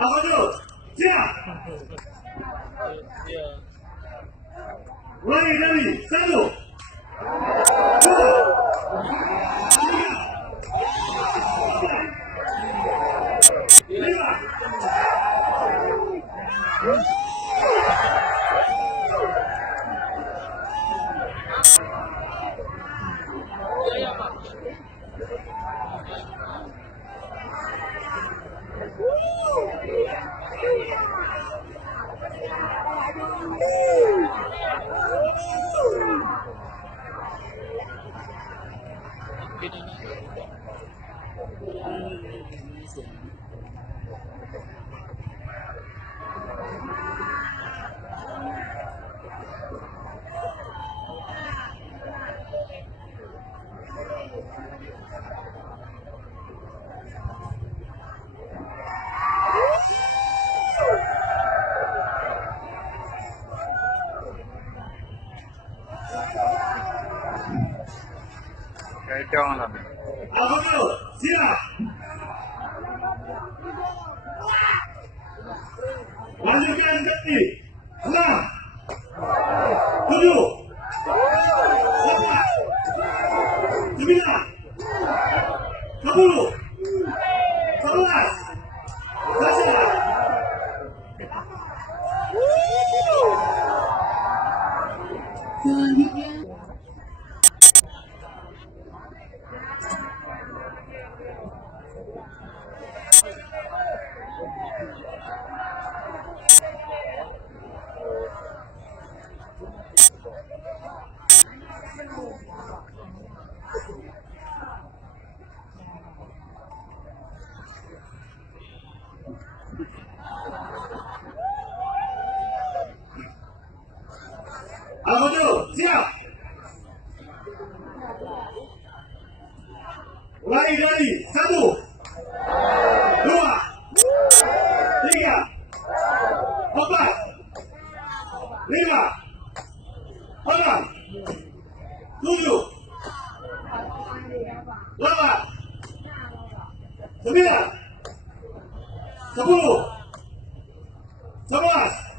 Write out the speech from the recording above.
Apa dulu? Siap. Mulai dari 1, 2, 3, 5. Apa dulu? Siap. Lanjutkan detik. 6, 7, 8, 9, 10, 11, 12. Apa dulu? Siap. Mulai dari 1, 2, 3, 4, 5, 6, 7, 8, 9, 10, 11.